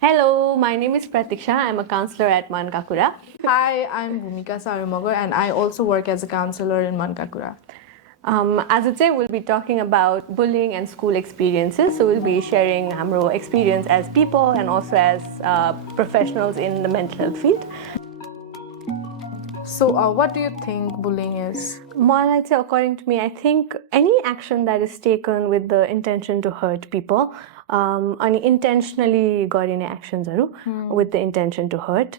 Hello, my name is Pratiksha. I'm a counselor at Mankakura. Hi, I'm Bhumika Sarumagar and I also work as a counselor in Mankakura. As I say, we'll be talking about bullying and school experiences. So we'll be sharing our experience as people and also as professionals in the mental health field. So, what do you think bullying is? I'd say, according to me, I think any action that is taken with the intention to hurt people, unintentionally गरिने actionsहरू with the intention to hurt,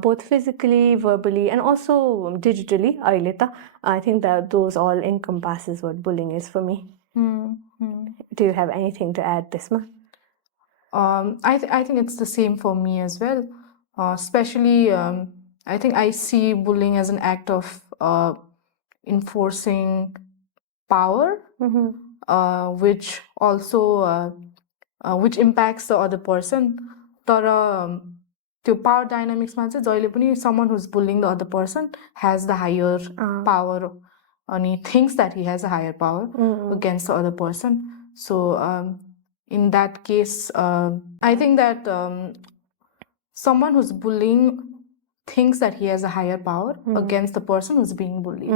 both physically, verbally, and also digitally. अहिले त I think that those all encompasses what bullying is for me. Do you have anything to add, Tisma? I think it's the same for me as well. Especially, I think I see bullying as an act of enforcing power, which also which impacts the other person. तर त्यो power dynamics मा चाहिँ जहिले पनि someone who's bullying the other person has the higher power and he thinks that he has a higher power against the other person. So in that case, I think that someone who's bullying thinks that he has a higher power against the person who's being bullied.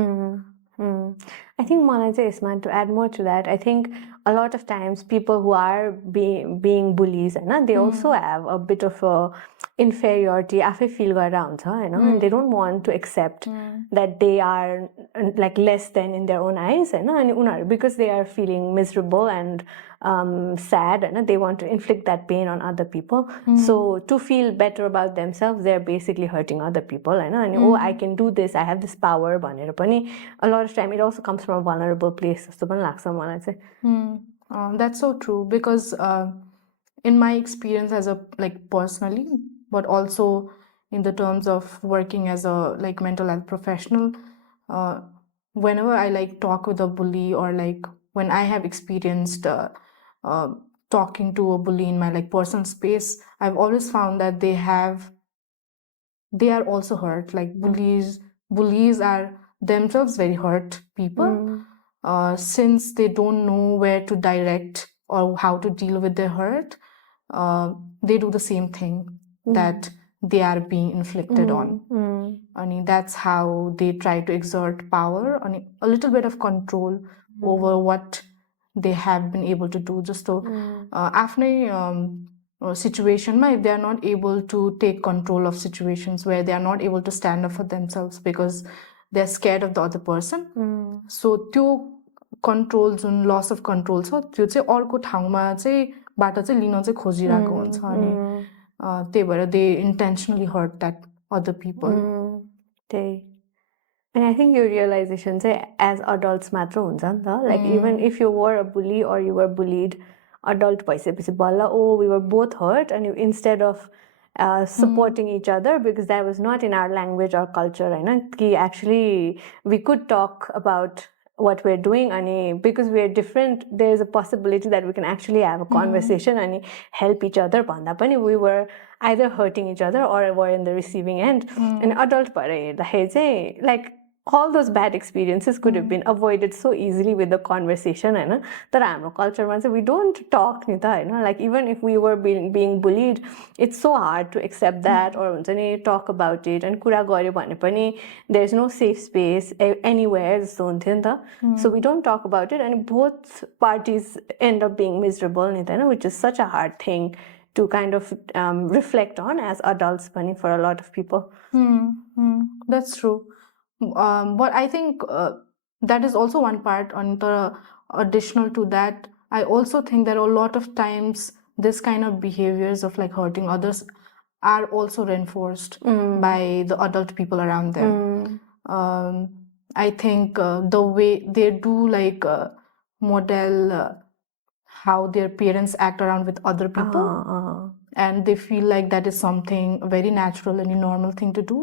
I think मलाई चाहिँ यसमा to add more to that, I think a lot of times people who are being bullies, they also have a bit of a inferiority आफै feel गरेर हुन्छ हैन, and they don't want to accept that they are like less than in their own eyes, हैन, अनि उनीहरू because they are feeling miserable and sad, and they want to inflict that pain on other people. So to feel better about themselves, they're basically hurting other people, and oh, I can do this, I have this power भनेर पनि a lot of time it also comes from a vulnerable place जस्तो पनि लाग्छ मलाई चाहिँ. That's so true because in my experience as a personally, but also in the terms of working as a mental health professional, whenever I talk with a bully or when I have experienced talking to a bully in my personal space, I've always found that they are also hurt. Bullies are themselves very hurt people. Since they don't know where to direct or how to deal with their hurt, they do the same thing that they are being inflicted on. And that's how they try to exert power and a little bit of control over what they have been able to do. Just so आफ्नै situation, if they are not able to take control of situations where they are not able to stand up for themselves because they're scared of the other person. So त्यो control Jun loss of control छ त्यो चाहिँ अर्को ठाउँमा चाहिँ बाट चाहिँ लिन चाहिँ खोजिरहेको हुन्छ अनि त्यही भएर they intentionally hurt that other people. And I think your realization चाहिँ as adults मात्र हुन्छ नि त, like even if you were a bully or you were bullied, adult भइसकेपछि बल्ल oh, we were both hurt, and you, instead of supporting each other, because that was not in our language or culture, हैन, कि actually we could talk about what we're doing, and because we're different, there's a possibility that we can actually have a conversation and help each other. भन्दा पनि we were either hurting each other or were in the receiving end. And adult भएर हेर्दाखेरि चाहिँ like all those bad experiences could have been avoided so easily with the conversation, हैन. तर हाम्रो कल्चरमा चाहिँ we don't talk नि त, हैन, like even if we were being bullied, it's so hard to accept that or हुन्छ नि talk about it, and कुरा गर्यो भने पनि there's no safe space anywhere जस्तो हुन्थ्यो नि त. So we don't talk about it and both parties end up being miserable नि त, हैन, which is such a hard thing to kind of reflect on as adults पनि for a lot of people. That's true. But I think that is also one part. On the additional to that, I also think that a lot of times this kind of behaviors of hurting others are also reinforced by the adult people around them. I think the way they do model how their parents act around with other people, and they feel like that is something very natural and a normal thing to do,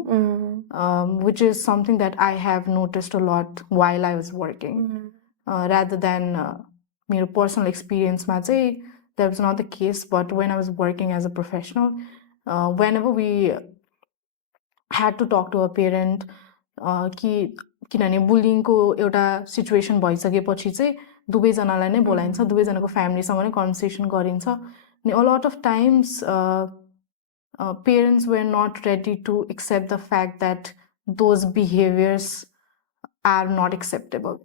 which is something that I have noticed a lot while I was working. Rather than my personal experience, that was not the case, but when I was working as a professional, whenever we had to talk to a parent, किनभने बुलिङको एउटा situation भइसकेपछि चाहिँ दुवैजनालाई नै बोलाइन्छ, दुवैजनाको फ्यामिलीसँग नै conversation गरिन्छ. अनि a lot of times parents were not ready to accept the fact that those behaviors are not acceptable,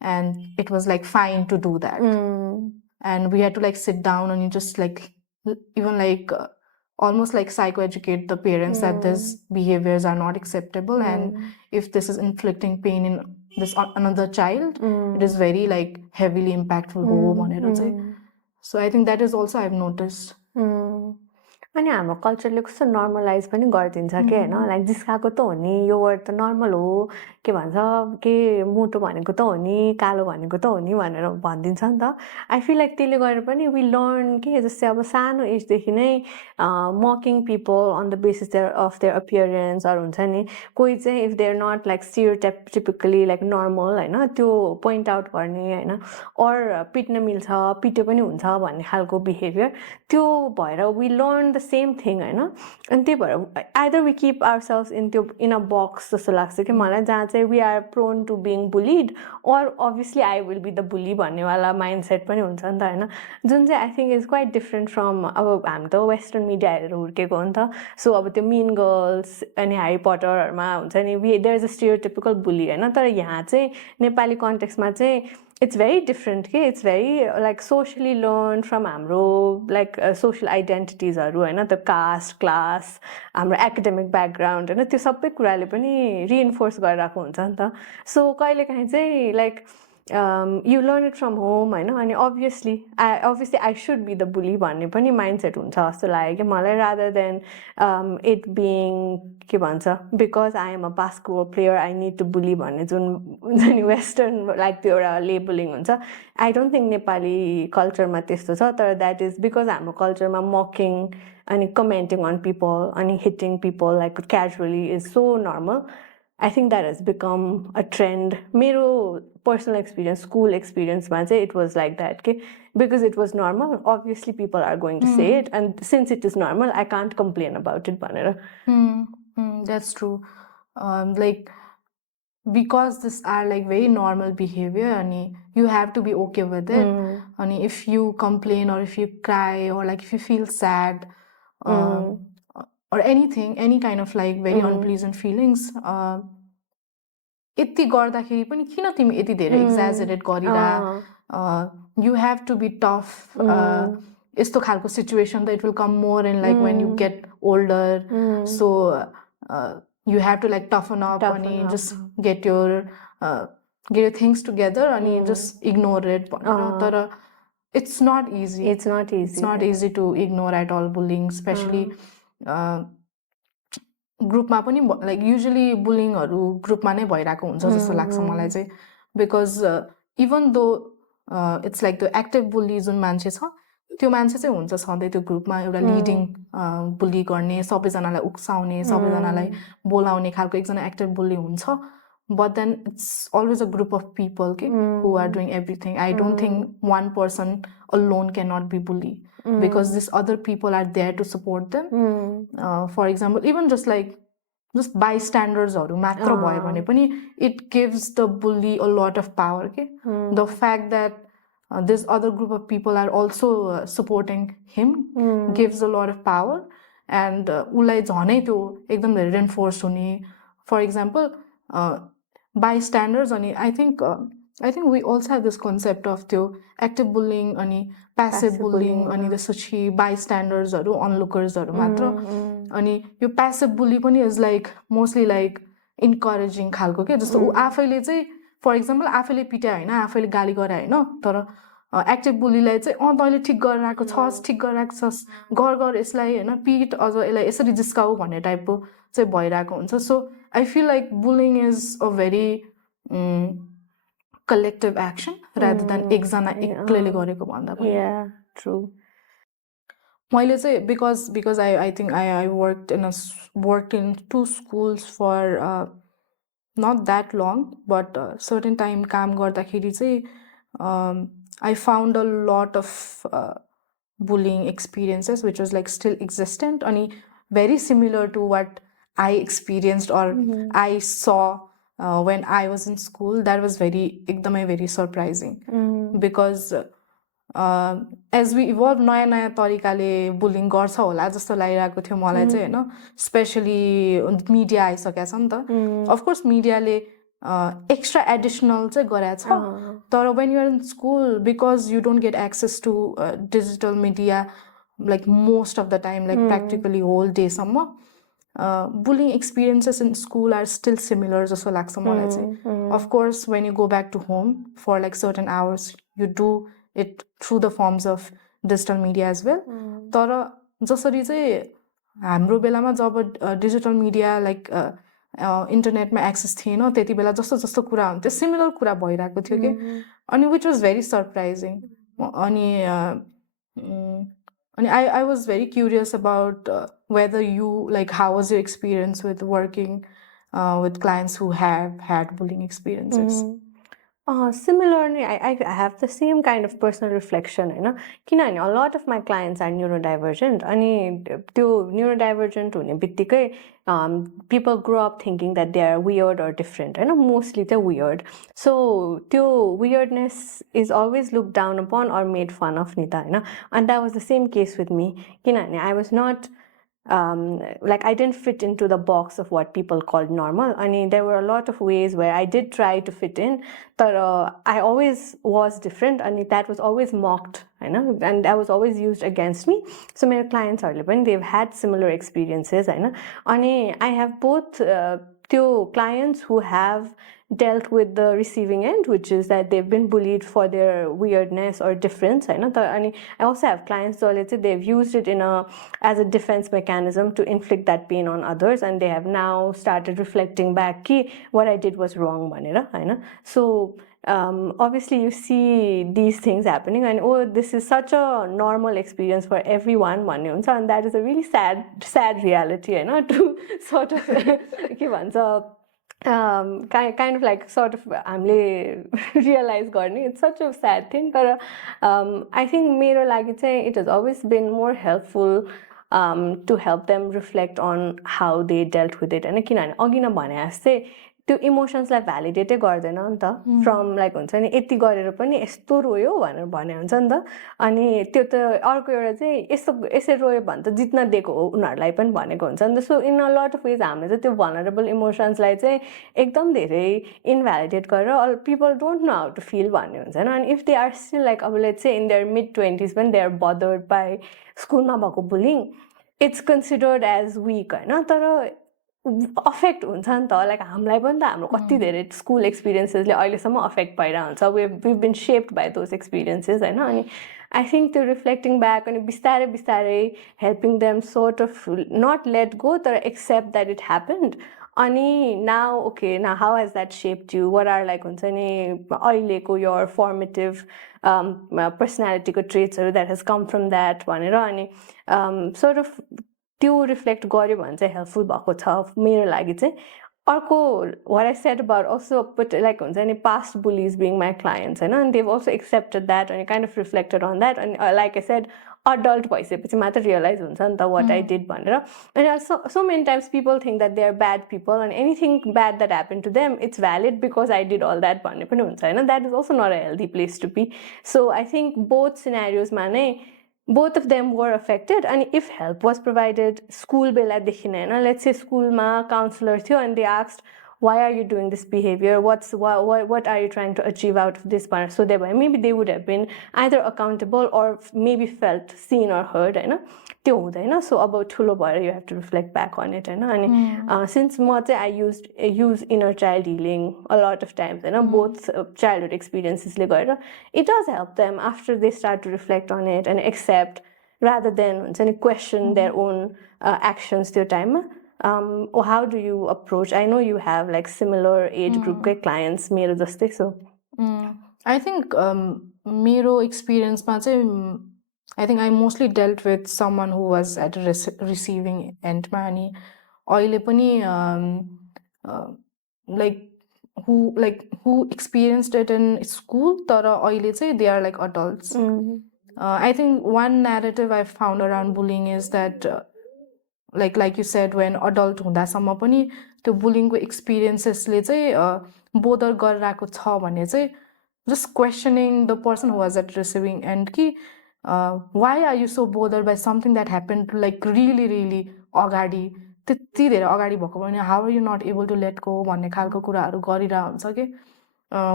and it was like fine to do that. And we had to like sit down and you just like even like almost like psychoeducate the parents that these behaviors are not acceptable, and if this is inflicting pain in this another child, it is very like heavily impactful हो भनेर चाहिँ. So I think that is also I've noticed. अनि हाम्रो कल्चरले कस्तो normalise पनि गरिदिन्छ कि होइन लाइक जिस्काएको त हो नि यो वर्ड त नर्मल हो के भन्छ के मोटो भनेको त हो नि कालो भनेको त हो नि भनेर भनिदिन्छ नि त आई फिल लाइक त्यसले गरेर पनि वी लर्न के जस्तै अब सानो एजदेखि नै mocking people on the basis of their अपियरेन्सहरू हुन्छ नि कोही चाहिँ if they're not like stereotypically like normal होइन त्यो पोइन्ट आउट गर्ने होइन अर पिट्न मिल्छ पिटे पनि हुन्छ भन्ने खालको बिहेभियर त्यो भएर we learn the same thing होइन अनि त्यही भएर either we keep our self in a box जस्तो लाग्छ कि मलाई जहाँ चाहिँ we are prone to being bullied or obviously I will be the bully भन्नेवाला माइन्ड सेट पनि हुन्छ नि त होइन जुन चाहिँ I think is quite different from अब हामी त वेस्टर्न मिडिया हेरेर हुर्केको हो नि त सो अब त्यो मिन गर्ल्स अनि ह्यारी पटरहरूमा हुन्छ नि देयर इज अ स्टिरियोटिपिकल बुली होइन तर यहाँ चाहिँ नेपाली कन्टेक्स्टमा चाहिँ it's very different के it's very like socially learned from हाम्रो like social identities हरू होइन the caste class हाम्रो academic background होइन त्यो सबै कुराले पनि reinforce गरिरहेको हुन्छ नि त so कहिलेकाहीँ चाहिँ like you learn it from home होइन अनि obviously I should be the bully भन्ने पनि mindset हुन्छ जस्तो लाग्यो कि मलाई rather than it being के भन्छ because I am a basketball player I need to bully भन्ने जुन हुन्छ नि western like त्यो एउटा labeling हुन्छ I don't think नेपाली कल्चरमा त्यस्तो छ तर that is because हाम्रो कल्चरमा mocking अनि commenting on people अनि hitting people like casually is so normal I think that has become a trend. मेरो personal experience, school experience, it was like that. Okay? Because it was normal, obviously people are going to say it. And since it is normal, I can't complain about it. That's true. Like, because these are like very normal behavior and you have to be okay with it. And if you complain or if you cry or like if you feel sad, or anything, any kind of like very unpleasant feelings, यति गर्दाखेरि पनि किन तिमी यति धेरै exaggerate गरिरा you have to be tough यस्तो खालको situation that it will come more in like when you get older so you have to like toughen up and just get your things together and just ignore it तर it's not easy. It's not easy. It's not easy to ignore at all bullying, especially ग्रुपमा पनि like usually बुलिङहरू ग्रुपमा नै भइरहेको हुन्छ जस्तो लाग्छ मलाई चाहिँ because even though it's like त्यो एक्टिभ बुली जुन मान्छे छ त्यो मान्छे चाहिँ हुन्छ सधैँ त्यो ग्रुपमा एउटा लिडिङ बुली गर्ने सबैजनालाई उक्साउने सबैजनालाई बोलाउने खालको एकजना एक्टिभ बुली हुन्छ but then it's always a group of people who are doing everything. I don't think one person alone cannot be bully because these other people are there to support them. For example, even just bystanders or matra bhayo bhane pani it gives the bully a lot of power. The fact that this other group of people are also supporting him gives a lot of power and ulai jhanai tyo ekdam reinforce hune. For example, bystanders and I think we also have this concept of the active bullying and passive bullying and the such bystanders or onlookers or matra and your passive bully pani is like mostly like encouraging khalko ke jasto u आफैले चाहिँ for example आफैले पिटे हैन आफैले गाली गरे हैन तर active बुलीलाई चाहिँ तैँले ठिक गरिरहेको छस् ठिक गरिरहेको छस् गर यसलाई हैन पिट अझ यसलाई यसरी जिस्काऊ भन्ने टाइपको चाहिँ भइरहेको हुन्छ सो I feel like bullying is a very collective action rather than एकजना एक्लैले गरेको भन्दा पनि. Yeah, true. मैले चाहिँ because I think I worked in 2 schools for not that long but certain time काम गर्दाखेरि चाहिँ I found a lot of bullying experiences which was like still existent and very similar to what I experienced or I saw when I was in school. That was very surprising because as we evolve नयाँ नयाँ तरिकाले bullying गर्छ होला जस्तो लागिरहेको थियो मलाई चाहिँ होइन स्पेसली मिडिया आइसकेको छ नि त अफकोर्स मिडियाले एक्स्ट्रा एडिसनल चाहिँ गरेछ तर when you're in school because you don't get access to digital media like most of the time like practically whole डेसम्म bullying experiences in school are still similar जस्तो लाग्छ मलाई चाहिँ of course when you go back to home for like certain hours you do it through the forms of digital media as well तर जसरी चाहिँ हाम्रो बेलामा जब डिजिटल मिडिया लाइक इन्टरनेटमा एक्सेस थिएन त्यति बेला जस्तो जस्तो कुरा हुन्थ्यो सिमिलर कुरा भइरहेको थियो कि अनि विच वाज भेरी सरप्राइजिङ अनि I was very curious about whether you, like, how was your experience with working with clients who have had bullying experiences? Similarly, I have the same kind of personal reflection, you know. किनभने a lot of my clients are neurodivergent. अनि त्यो neurodivergent हुने बित्तिकै people grow up thinking that they are weird or different, होइन. Mostly they're weird. So त्यो weirdness is always looked down upon or made fun of नि त, होइन. And that was the same case with me. किनभने I was not like I didn't fit into the box of what people called normal. I mean, there were a lot of ways where I did try to fit in, but I always was different, and that was always mocked, you know, and that was always used against me. So my clients are living; they've had similar experiences, you know. And I have both two clients who have dealt with the receiving end, which is that they've been bullied for their weirdness or difference. And I also have clients, so let's say they've used it as a defense mechanism to inflict that pain on others, and they have now started reflecting back, ki, what I did was wrong. So obviously you see these things happening, and oh, this is such a normal experience for everyone, and that is a really sad reality, to sort of kind of like sort of हामीले realize गर्ने. It's such a sad thing, but I think मेरो लागि चाहिँ it has always been more helpful to help them reflect on how they dealt with it. And किनभने अघि नै भने जस्तै त्यो इमोसन्सलाई भ्यालिडेटै गर्दैन नि त फ्रम लाइक हुन्छ नि यति गरेर पनि यस्तो रोयो भनेर भने हुन्छ नि त अनि त्यो त अर्को एउटा चाहिँ यसरी रोयो भने त जित्न दिएको हो उनीहरूलाई पनि भनेको हुन्छ नि त सो इन अ लट अफ वेज हामीले चाहिँ त्यो भनरेबल इमोसन्सलाई चाहिँ एकदम धेरै इन्भ्यालिडेट गरेर people don't know how to feel भन्ने हुन्छ अनि if they are still like अब लेट्स से इन देयर मिड-20s when they are bothered by स्कुलमा भएको bullying it's considered as weak होइन तर अफेक्ट हुन्छ नि त लाइक हामीलाई पनि त हाम्रो कति धेरै स्कुल एक्सपिरियन्सेसले अहिलेसम्म अफेक्ट भइरहेको हुन्छ we been shaped by those experiences होइन अनि आई थिङ्क त्यो रिफ्लेक्टिङ ब्याक अनि बिस्तारै बिस्तारै helping them sort of not let go तर एक्सेप्ट द्याट इट ह्यापन्ड अनि now okay now how has that shaped you what are like हुन्छ नि अहिलेको योर फर्मेटिभ पर्सनालिटीको ट्रेट्सहरू that has come from that भनेर अनि सोर्ट अफ त्यो रिफ्लेक्ट गर्यो भने चाहिँ हेल्पफुल भएको छ मेरो लागि चाहिँ अर्को what I said about also but like हुन्छ नि past bullies being my clients होइन and they've also accepted that and kind of reflected on that and like I said adult भइसकेपछि मात्र realize हुन्छ नि त what I did भनेर and so many times people think that they are bad people and anything bad that happened to them it's valid because I did all that भन्ने पनि हुन्छ होइन that is also not a healthy place to be so I think both scenarios मा नै both of them were affected and if help was provided school बेलादेखि नै होइन let's say स्कुलमा counselor थियो and they asked why are you doing this behavior what are you trying to achieve out of this part so maybe they would have been either accountable or maybe felt seen or heard होइन त्यो हुँदैन so अब ठुलो भएर you have to reflect back on it होइन अनि since म चाहिँ I use inner child healing a lot of times होइन both childhood experiences ले गरेर it does help them after they start to reflect on it and accept rather than हुन्छ नि question their own actions त्यो टाइममा or how do you approach I know you have like similar age group clients मेरो जस्तै so I think मेरो experience-मा चाहिँ I think I mostly dealt with someone who was at a receiving end मा अनि अहिले पनि who experienced it in school तर अहिले चाहिँ they are like adults I think one narrative I found around bullying is that like you said when adult हुँदासम्म पनि त्यो बुलिङको एक्सपिरियन्सेसले चाहिँ बोदर गरिरहेको छ भने चाहिँ just questioning the person who was at receiving end ki why are you so bothered by something that happened like really अगाडि त्यति धेरै अगाडि भएको भने how are you not able to let go भन्ने खालको कुराहरू गरिरा हुन्छ के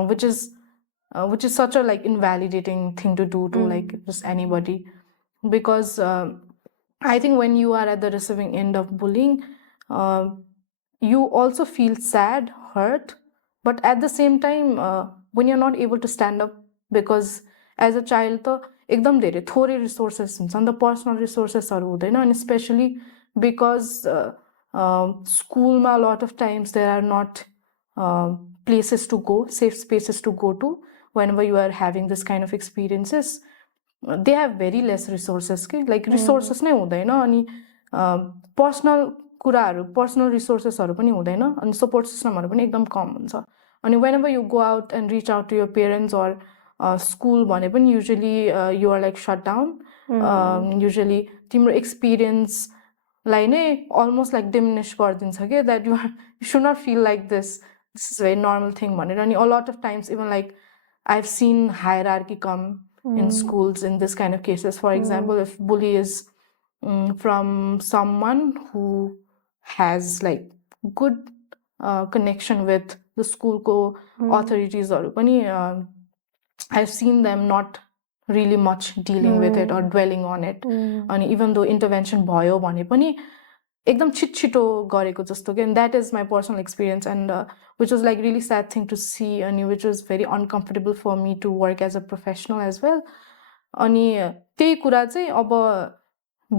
which is such a like invalidating thing to do to like just anybody because I think when you are at the receiving end of bullying you also feel sad, hurt, but at the same time when you're not able to stand up because as a child त एकदम धेरै थोरै resources हुन्छ नि त personal रिसोर्सेसहरू हुँदैन अनि specially because स्कुलमा lot of times there are not places to go, safe spaces to go to whenever you are having this kind of experiences. They have very less resources के like resources नै हुँदैन अनि personal कुराहरू personal रिसोर्सेसहरू पनि हुँदैन अनि support सिस्टमहरू पनि एकदम कम हुन्छ अनि whenever you go out and reach out to your parents or school भने पनि usually you are like shut down usually तिम्रो experience लाई नै almost like diminish गरिदिन्छ के that you should not feel like this is a very normal thing भनेर अनि a lot of times even like I've seen hierarchy come in schools in this kind of cases for example if bully is from someone who has like good connection with the school ko authorities हरू पनि I've seen them not really much dealing with it or dwelling on it अनि even though intervention भयो भने पनि एकदम छिटो गरेको जस्तो के and that is my personal experience and which was like really sad thing to see and which was very uncomfortable for me to work as a professional as well अनि त्यही कुरा चाहिँ अब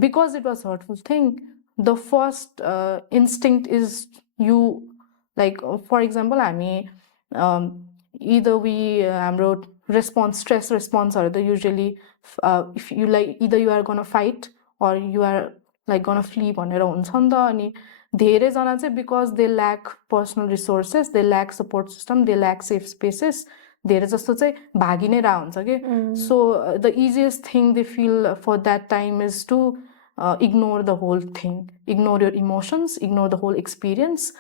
because it was hurtful thing the first instinct is you like for example हामी either we हाम्रो response stress response are the usually if you like either you are gonna fight or you are like gonna flee भनेर हुन्छ नि त अनि धेरै जना चाहिँ because they lack personal resources they lack support system they lack safe spaces धेरै जस्तो चाहिँ भागी नै रहा हुन्छ के so the easiest thing they feel for that time is to ignore the whole thing ignore your emotions ignore the whole experience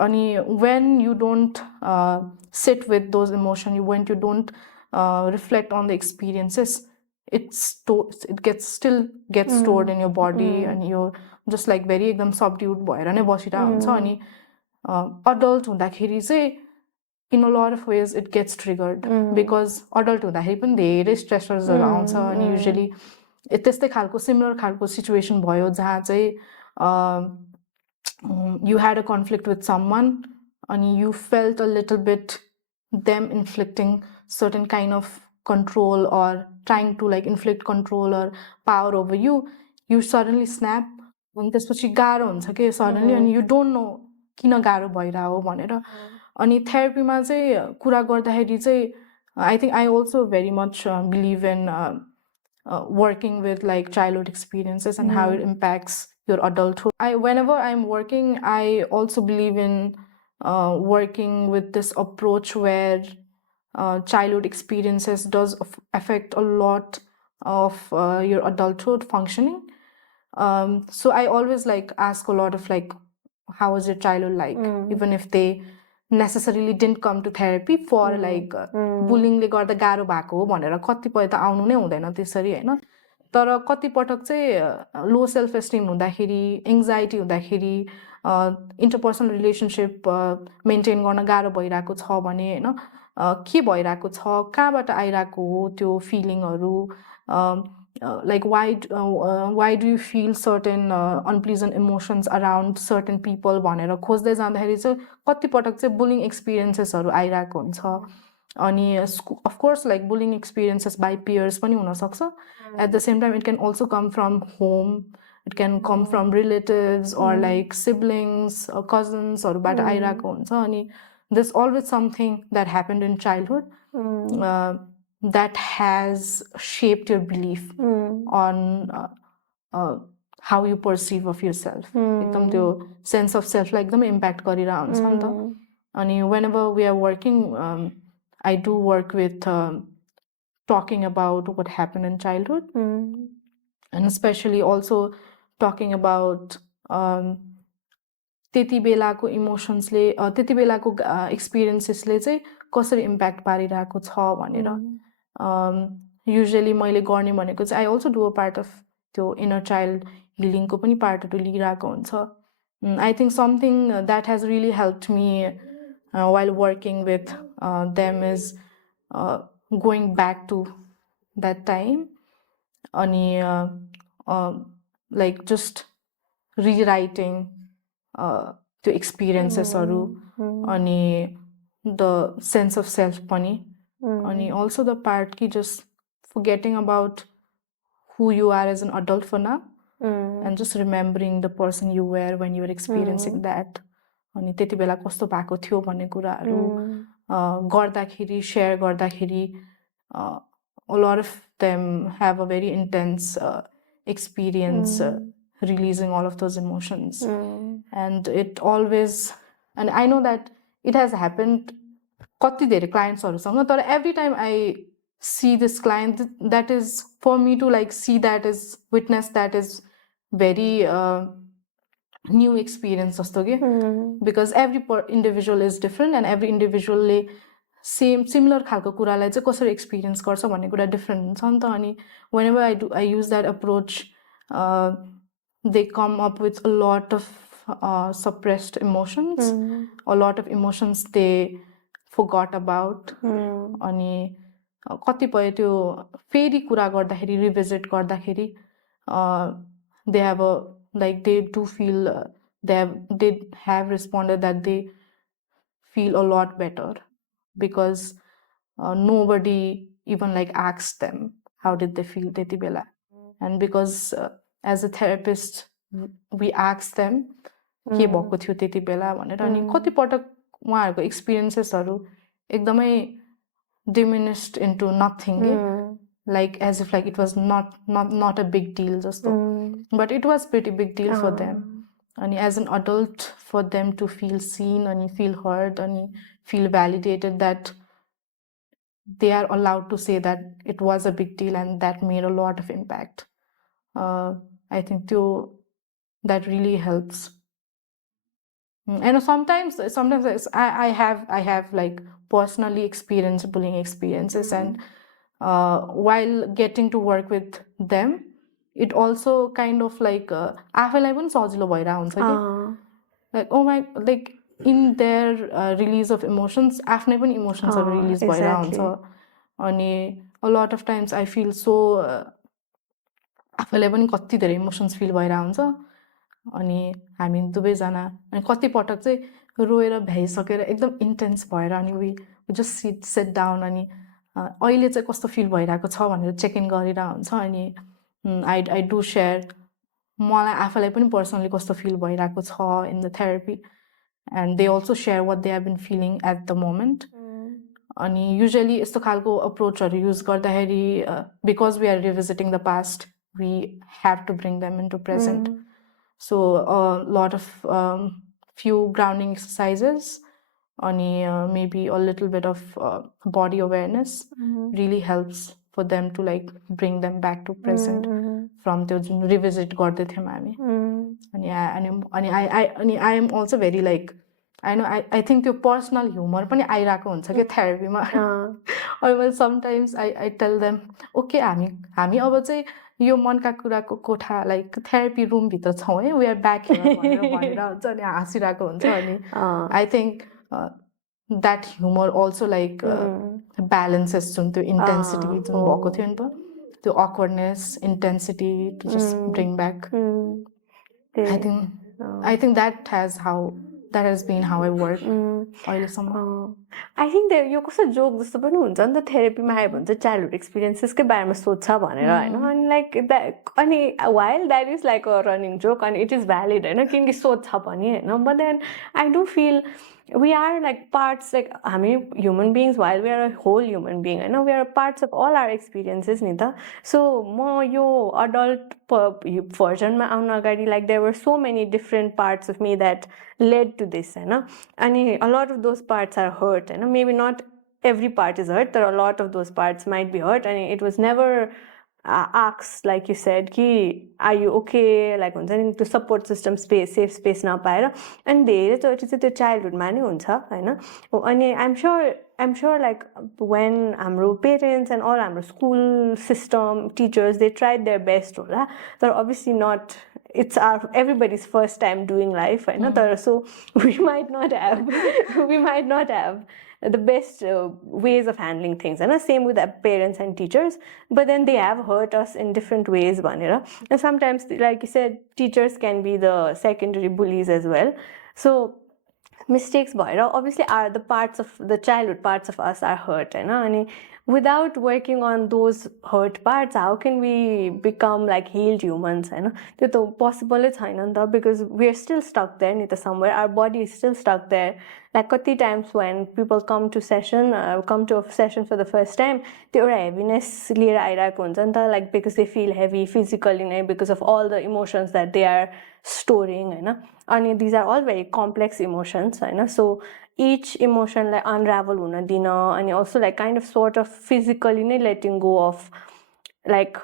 अनि when you don't sit with those emotions when you don't reflect on the experiences it gets stored in your body and you're just like very एकदम subdued भएर नै बसिरा हुन्छ अनि adult हुँदाखेरि चाहिँ in a lot of ways it gets triggered because adult हुँदाखेरि पनि धेरै stressors आउँछ अनि usually त्यस्तै खालको similar खालको situation भयो जहाँ चाहिँ you had a conflict with someone and you felt a little bit them inflicting certain kind of control or trying to like inflict control or power over you you suddenly snap and त्यसपछि गाह्रो हुन्छ के suddenly and you don't know किन गाह्रो भइरा हो भनेर अनि थेरापीमा चाहिँ कुरा गर्दाखेरि चाहिँ I think I also very much believe in working with like childhood experiences and how it impacts your adulthood. Whenever I'm working, I also believe in working with this approach where childhood experiences does affect a lot of your adulthood functioning. So I always like ask a lot of like, how was your childhood like? Even if they necessarily didn't come to therapy for like bullying ले गर्दा गाह्रो भएको हो भनेर कतिपय त आउनु नै हुँदैन त्यसरी हैन तर कति पटक चाहिँ लो सेल्फ एस्टिम हुँदाखेरि एंजाइटी हुँदाखेरि इन्टरपर्सनल रिलेशनशिप मेन्टेन गर्न गाह्रो भइराको छ भने हैन के भइराको छ कहाँबाट आइराको हो त्यो फिलिङहरु like why do you feel certain unpleasant emotions around certain people भनेर खोज्दै जाँदाखेरि चाहिँ कति पटक चाहिँ बुलिङ एक्सपीरियन्सेसहरु आइराको हुन्छ अनि of course like bullying experiences by peers पनि हुन सक्छ at the same time it can also come from home it can come from relatives or like siblings or cousins or बाट आइराको हुन्छ अनि there's always something that happened in childhood that has shaped your belief on how you perceive of yourself एकदम त्यो sense of self like एकदम impact गरिरा हुन्छ नि त अनि whenever we are working I do work with talking about what happened in childhood and especially also talking about त्यति बेलाको इमोशन्सले त्यति बेलाको एक्सपीरियन्सेसले चाहिँ कसरी इम्प्याक्ट पारिरहेको छ भनेर युजली मैले गर्ने भनेको चाहिँ I also do a part of त्यो इनर चाइल्ड हिलिङको पनि पार्टहरू लिइरहेको हुन्छ I think something that has really helped me while working with them is going back to that time अनि like just rewriting त्यो एक्सपिरियन्सेसहरू अनि the sense of self पनि अनि also the part कि just forgetting about who you are as an adult for now and just remembering the person you were when you were experiencing that अनि त्यति बेला कस्तो भएको थियो भन्ने कुराहरू गर्दाखेरि सेयर गर्दाखेरि a lot of them have a very intense experience releasing all of those emotions and it always and I know that it has happened कति धेरै क्लाइन्ट्सहरूसँग तर every time I see this client that is for me to like see that is witness that is very new experience जस्तो के because every individual is different and every individual ले similar खालको कुरालाई चाहिँ कसरी एक्सपिरियन्स गर्छ भन्ने कुरा डिफ्रेन्ट हुन्छ नि त अनि whenever I use that approach they come up with a lot of suppressed emotions a lot of emotions they forgot about अनि कतिपय त्यो फेरि कुरा गर्दाखेरि रिभिजिट गर्दाखेरि they have a like they do feel they have responded that they feel a lot better because nobody even like asked them how did they feel त्यति बेला and because as a therapist we ask them के भएको थियो त्यति बेला भनेर अनि कति पटक उहाँहरूको एक्सपिरियन्सेसहरू एकदमै diminished into nothing like as if like it was not a big deal just but it was pretty big deal for them and as an adult for them to feel seen and feel heard and feel validated that they are allowed to say that it was a big deal and that made a lot of impact I think that really helps and sometimes I have like personally experienced bullying experiences and while getting to work with them it also kind of like आफैलाई पनि सजिलो भइरहेको हुन्छ कि like oh my like in their release of emotions आफ्नै पनि इमोसन्सहरू release भइरहेको हुन्छ अनि a lot of times I feel so आफैलाई पनि कति धेरै इमोसन्स फिल भइरहेको हुन्छ अनि हामी दुवैजना अनि कति पटक चाहिँ रोएर भ्याइसकेर एकदम इन्टेन्स भएर अनि वी जस्ट सेट डाउन अनि अहिले चाहिँ कस्तो फिल भइरहेको छ भनेर चेक इन गरिरहेको हुन्छ अनि आई डु सेयर मलाई आफैलाई पनि पर्सनली कस्तो फिल भइरहेको छ in the therapy and they also share what they have been feeling at the moment अनि युजली यस्तो खालको अप्रोचहरू युज गर्दाखेरि because we are revisiting the past we have to bring them into present so a lot of few grounding exercises अनि maybe a little bit of body awareness really helps for them to like bring them back to present from त्यो जुन revisit गर्दै थियौँ हामी अनि I am also very like I know I think त्यो personal humour पनि आइरहेको हुन्छ कि थेरापीमा or sometimes I tell them okay हामी अब चाहिँ यो मनका कुराको कोठा लाइक थेरापी रुमभित्र छौँ है वी आर ब्याक भनेर हुन्छ अनि हाँसिरहेको हुन्छ अनि I think that humour also like balances जुन त्यो इन्टेन्सिटी जुन भएको थियो नि त त्यो awkwardness intensity to just bring back I think that has been how I work अहिलेसम्म आई थिङ्क यो कस्तो जोक जस्तो पनि हुन्छ नि त थेरापीमा आयो भने चाहिँ चाइल्डहुड एक्सपिरियन्सेसकै बारेमा सोध्छ भनेर होइन अनि लाइक अनि while that is like a running joke अनि इट इज भ्यालिड होइन किनकि सोध्छ पनि होइन but then I do feel we are like parts like हामी human beings while we are a whole human being होइन we are parts of all our experiences नि त so म यो adult versionमा आउन अगाडि like there were so many different parts of me that led to this होइन अनि a lot of those parts are hurt होइन maybe not every part is hurt but a lot of those parts might be hurt and it was never asks, like you said, ki, are you okay? Like, to support system space, safe space na paera. And धेरैचोटि चाहिँ त्यो childhoodमा नै हुन्छ हैन. अनि I'm sure like when हाम्रो parents and all हाम्रो school system, teachers, they tried their best होला. They're obviously not, it's everybody's first time doing life, Hahn. So we might not have the best ways of handling things, and same with the parents and teachers, but then they have hurt us in different ways, and sometimes, like you said, teachers can be the secondary bullies as well. So mistakes obviously are the childhood parts of us are hurt, and without working on those hurt parts, how can we become like healed humans? It's possible because we're still stuck there somewhere. Our body is still stuck there. Like a times when people come to a session for the first time, they are heaviness like because they feel heavy physically, because of all the emotions that they are storing, and these are all very complex emotions, so each emotion like unravel huna dina, and also like kind of sort of physically letting go of like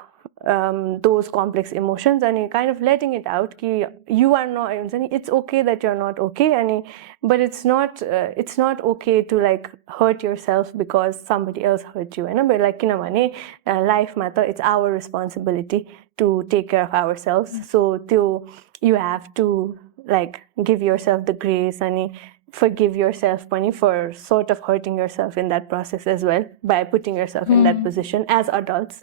those complex emotions, and kind of letting it out ki you are not, it's okay that you're not okay, but it's not okay to like hurt yourself because somebody else hurt you, but like life matter, it's our responsibility to take care of ourselves. So you have to like give yourself the grace and forgive yourself for sort of hurting yourself in that process as well by putting yourself in that position as adults.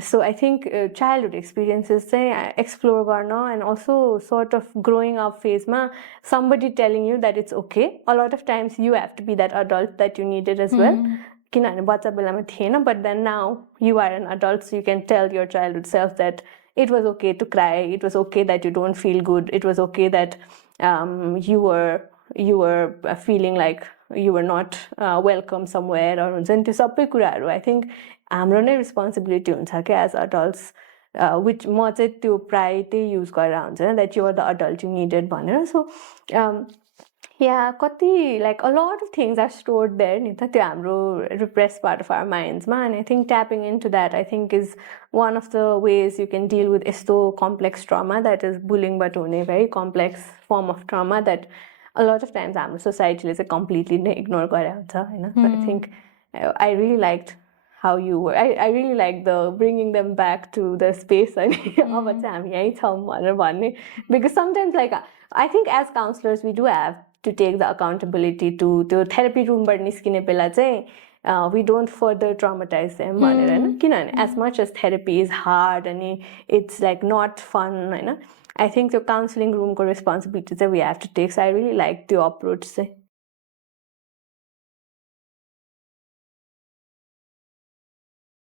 So I think childhood experiences explore garna, and also sort of growing up phase ma somebody telling you that it's okay. A lot of times you have to be that adult that you needed as well. But then now you are an adult, so you can tell your childhood self that it was okay to cry, it was okay that you don't feel good, it was okay that you were feeling like you were not welcome somewhere, or I think हाम्रो नै responsibility हुन्छ के as adults, which म चाहिँ त्यो प्राय त्यही use गरेर हुन्छ that you are the adult you needed भनेर. So yeah, kati like a lot of things are stored there नि त त्यो हाम्रो repressed part of our minds ma, and I think tapping into that I think is one of the ways you can deal with यस्तो complex trauma that is bullying but हुने very complex form of trauma that a lot of times हाम्रो society ले चाहिँ completely ignore गरेर हुन्छ हैन. So I think I really liked how you were. I really like the bringing them back to the space and because sometimes like I think as counselors we do have to take the accountability to the therapy room but we don't further traumatize them. As much as therapy is hard and it's like not fun, I think the counseling room responsibility that we have to take. So I really like the approach.